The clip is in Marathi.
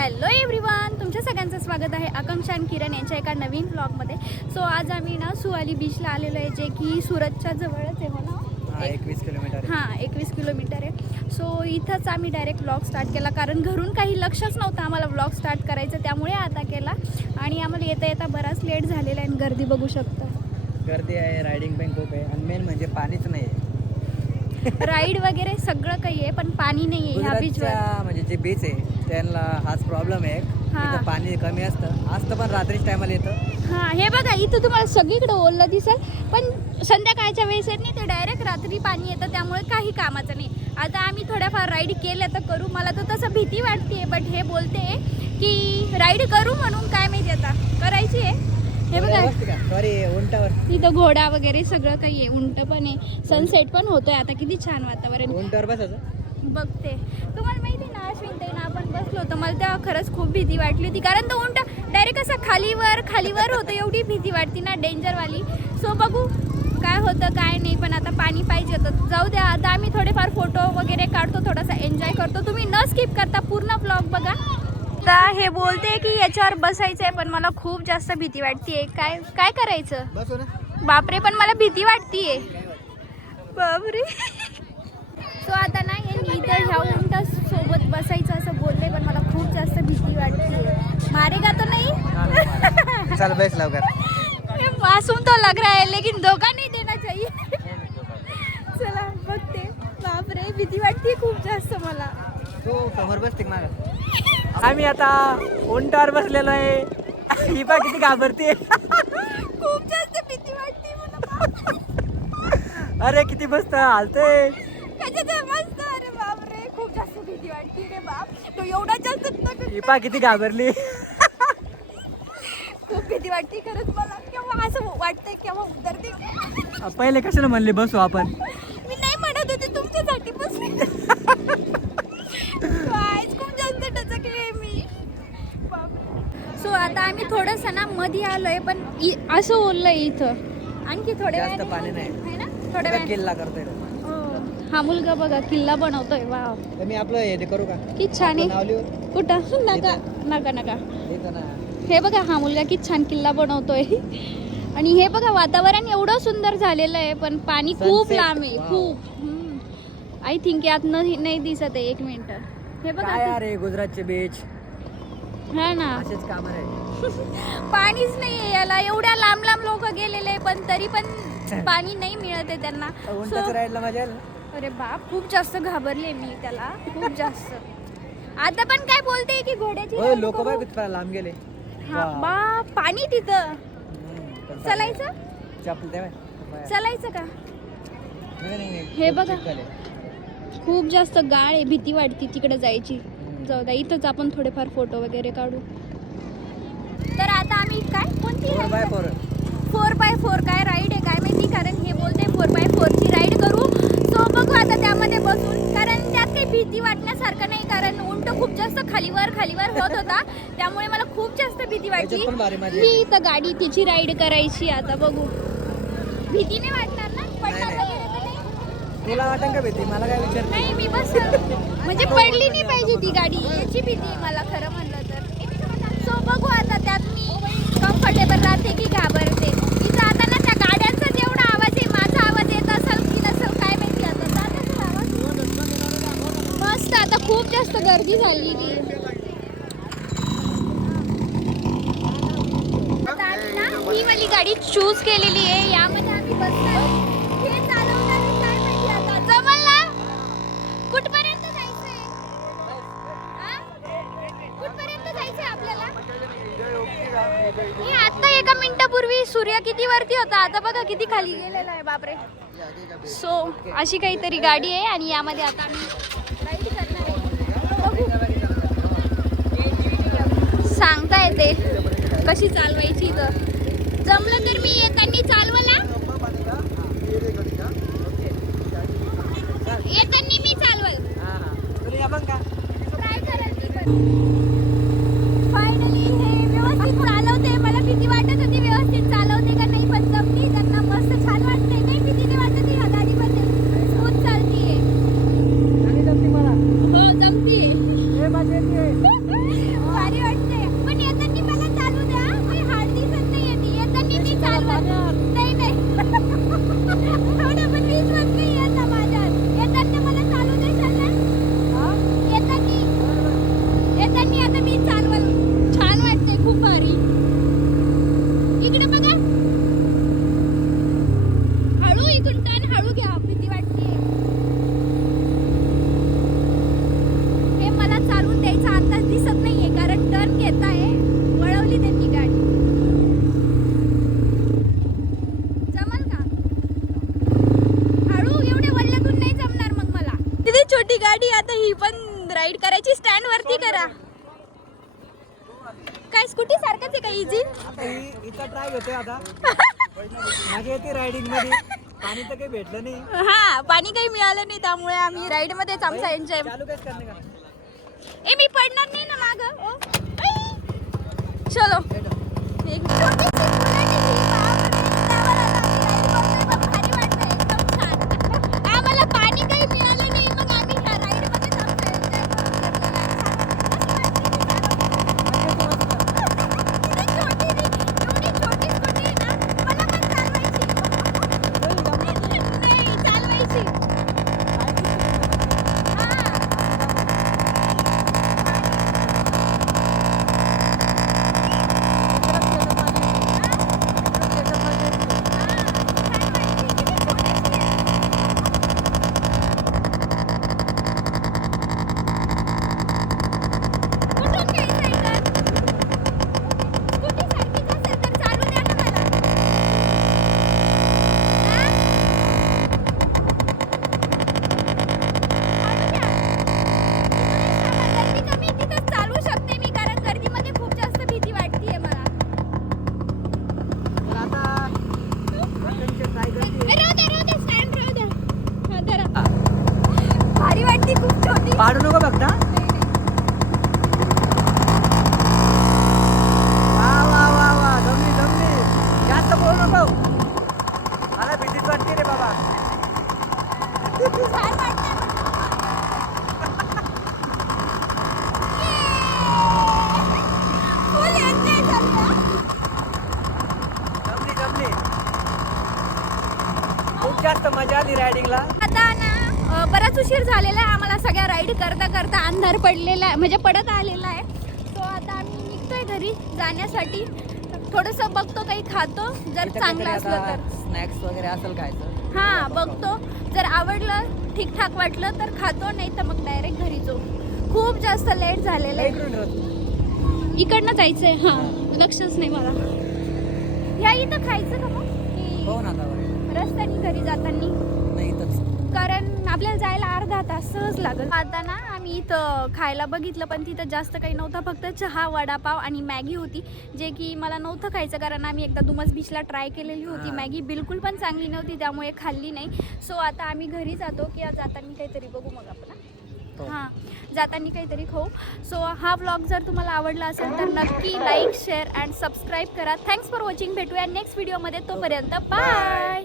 हॅलो एव्हरीवन, तुमच्या सगळ्यांचं स्वागत आहे आकांक्षा आणि किरण यांच्या एका नवीन ब्लॉगमध्ये. सो आज आम्ही ना सुवाली बीचला आलेलो आहे, जे की सुरतच्या जवळच आहे म्हणा. 21 किलोमीटर. हां, 21 किलोमीटर आहे. सो इथंच आम्ही डायरेक्ट ब्लॉग स्टार्ट केला, कारण घरून काही लक्षच नव्हतं आम्हाला ब्लॉग स्टार्ट करायचं, त्यामुळे आता केला. आणि आम्हाला येता येता बराच लेट झालेला आहे आणि गर्दी बघू शकता. गर्दी आहे, रायडिंग पण खूप आहे आणि मेन म्हणजे पाणीच नाही आहे. राईड वगैरे सगळं काही आहे, पण पाणी नाही आहे ह्या बीचवर. म्हणजे जे बीच आहे त्यांना हाच प्रॉब्लेम आहे. इथं पाणी कमी असतं पण रात्रीच टायमाला येतं. हां, हे बघा इथं तुम्हाला सगळीकडे ओलं दिसेल, पण संध्याकाळच्या वेळेस येत नाही, ते डायरेक्ट रात्री पाणी येतं, त्यामुळे काही कामाचं नाही. आता आम्ही थोड्याफार राईड केल्या तर करू. मला तर तसं भीती वाटते, बट हे बोलते की राईड करू म्हणून, काय माहिती आता करायची आहे. हे बघा सॉरी, उंटावर तिथं घोडा वगैरे सगळं काही आहे, उंट पण आहे, सनसेट पण होतोय आता. किती छान वातावरण. उंटावर बसायचं बघते. तुम्हाला माहिती ना अश्विन ताई ना आपण बसलो होतो, मला तेव्हा खरंच खूप भीती वाटली होती, कारण तो उंट डायरेक्ट असं खालीवर होतं. एवढी भीती वाटते ना, डेंजरवाली. सो बघू काय होतं काय नाही, पण आता पाणी पाहिजे होतं. जाऊ द्या, आता आम्ही थोडेफार फोटो वगैरे काढतो, थोडासा एन्जॉय करतो. तुम्ही न स्किप करता पूर्ण ब्लॉग बघा. आता हे बोलते की याच्यावर बसायचं आहे, पण मला खूप जास्त भीती वाटते. काय काय करायचं? बसू ना. बापरे, पण मला भीती वाटतीये. बापरे. सो आता ना यांनी इथं ह्या उंटा सोबत बसायचं असं बोलले, पण मला खूप जास्त भीती वाटते. मारेगा तो नहीं? चल बैस लवकर. मासूम तो लग रहा है, लेकिन धोखा नहीं देना चाहिए. चला बघते. बापरे, भीती वाटते खूप जास्त मला. तू समोर बसते माग. आम्ही आता उंटावर बसलेलो आहे. ही बा किती घाबरते. खूप जास्त भीती वाटते मला. अरे किती मस्त हालते. कशाचं मस्त. अरे बापरे, खूप जास्त भीती वाटते रे बाप. तो एवढा जास्त ही पा किती घाबरली. खूप भीती वाटते खरंच मला. केव्हा असं वाटतंय केव्हा उतरते. पहिले कशाला म्हणले बसू आपण. मी नाही म्हणत होते तुमच्यासाठी बसले. आज खूप जास्त टचकले मी. सो आता आम्ही थोडंसं ना मध्ये आलोय, पण असं ओललंय इथं. आणखी थोड्या जास्त पाणी नाही आहे ना, थोड्या वेळ. किल्ला करतोय. हा मुलगा बघा किल्ला बनवतोय. वाव, मी आपलं हे करू का? किती छान आहे. कुठं? नका. इथं ना. हे बघा हा मुलगा किती छान किल्ला बनवतोय. आणि हे बघा वातावरण एवढं सुंदर झालेलं आहे, पण पाणी खूप लांब आहे. खूप. आय थिंक यात नाही दिसत आहे. 1 मिनिट. हे बघा अरे गुजरातचे बीच हा ना, असेच काम आहे. पाणीच नाहीये याला. एवढ्या लांब लोक गेलेले, पण तरी पण पाणी नाही मिळत आहे त्यांना. उंटाचं राईडला मजा येईल. अरे बाप, खूप जास्त घाबरले मी त्याला, खूप जास्त. आता पण काय बोलते की घोड्याची लोक बघ लांब गेले. हा बाप, पाणी तिथं. चलायचं का? हे बघा खूप जास्त गाळ आहे, भीती वाटते तिकडे जायची. जाऊ द्या, इथंच आपण थोडेफार फोटो वगैरे काढू. तर आता आम्ही काय कोणती 4x4 काय राईड आहे काय माहिती, कारण हे बोलते 4x4 ची राईड करू. सो बघू आता त्यामध्ये बसून, कारण त्यात काही भीती वाटण्यासारखं नाही, कारण उंट खूप जास्त खालीवर होत होता, त्यामुळे मला खूप जास्त भीती वाटली. ही इथं गाडी तिची राईड करायची. आता बघू, भीती नाही वाटणार ना? पडणार वगैरे तर नाही? तुला वाटेल का भीती? मला काय विचार नाही, मी बस म्हणजे पडली नाही पाहिजे ती गाडी, याची भीती आहे मला खरं म्हणलं तर. सो बघू आता त्यात मी कम्फर्टेबल राहते की घाबरते. इथं आता ना त्या गाड्यांचा जेवढा आवाज आहे, माझा आवाज येत असेल की नसेल काय माहिती. आता जात असेल आवाज. मस्त. आता खूप जास्त गर्दी झालेली आहे. आता आम्ही ना ही वाली गाडी चूज केलेली आहे, यामध्ये आम्ही बसणार. हे चालवणार काय माहिती आता. जमल ना? कुठपर्यंत जायचंय? कुठपर्यंत जायचंय आपल्याला? हे आता 1 मिनिटापूर्वी सूर्य किती वरती होता, आता बघा किती खाली गेलेला आहे. बापरे. सो अशी काहीतरी गाडी आहे, आणि यामध्ये आता आम्ही राईड करणार आहे. सांगता येते कशी चालवायची. तर जमलं तर मी येताना चालवला. येताना मी चालवल. ट्राय करेल मी पण. फायनली हे व्यवस्थित चालवते. मला भीती वाटत होती व्यवस्थित चालवते का नाही, पण जमली. त्यांना मस्त छान वाटते. नाही भीती नाही वाटत ह्या गाडीमध्ये. स्मूथ चालतीये. हो जमती. स्कूटीची स्टँड वरती करा. काय स्कूटी सारखंच आहे का इझी? आता इथं ट्राय घेतोय आता. माझी येते रायडिंग मध्ये. पाणी तर काही भेटलं नाही. हा पाणी काही मिळालं नाही त्यामुळे आम्ही राईड मध्येच आमचा एन्जॉय. चालू काच करणे का? ए मी पडणार नाही ना माग. चलो एक छोटीशी बुलेट आहे ही, बापरे. त्यावर आता आम्ही ride करतोय, पण भारी वाटतंय, एकदम छान. आम्हाला पाणी काही मिळालं नाही, मग आम्ही ह्या राईड मध्येच आमचा enjoy करून घेतलेला आहे. छान वाटली ती चालवताना. किती छोटी स्कूटी आहे ना, मला पण चालवायची. नाही चालवायची. भारी वाटते खूप छोटी. पाडू नको बघता. वा वा वा वा जमली जमली. जास्त बोलू नको. मला भीतीच वाटते रे बाबा. छान वाटते. फुल एन्जॉय झाला. जमली जमली. खूप जास्त मजा आली रायडिंगला. आता ना बराच उशीर झालेला आहे आम्हाला. सगळ्या राईड करता करता अंधार पडलेला आहे, म्हणजे पडत आलेला आहे. तो आता आम्ही निघतोय घरी जाण्यासाठी. थोडंसं बघतो काही खातो, जर चांगलं असलं तर. स्नॅक्स वगैरे असेल खायचं. हा बघतो, जर आवडलं ठीकठाक वाटलं तर खातो, नाही तर मग डायरेक्ट घरी जाऊ. खूप जास्त लेट झालेलं आहे. इकडनं जायचंय. हा लक्षच नाही मला. ह्या इथं खायचं का मग की हो ना रस्त्याने घरी जाताना? नाही तर कारण आपल्याला जायला अर्धा तास सहज लागल. आता ना आम्ही इथं खायला बघितलं, पण तिथं जास्त काही नव्हतं. फक्त चहा, वडापाव आणि मॅगी होती, जे की मला नव्हतं खायचं. कारण आम्ही एकदा दुमस बीचला ट्राय केलेली होती. मॅगी बिलकुल पण चांगली नव्हती, त्यामुळे खाल्ली नाही. सो आता आम्ही घरी जातो, की जाताना काहीतरी बघू मग आपण. हां जाताना काहीतरी खाऊ. सो हा व्लॉग जर तुम्हाला आवडला असेल तर नक्की लाईक, शेअर अँड सबस्क्राईब करा. Thanks for watching. भेटूया नेक्स्ट व्हिडिओमध्ये. तोपर्यंत बाय.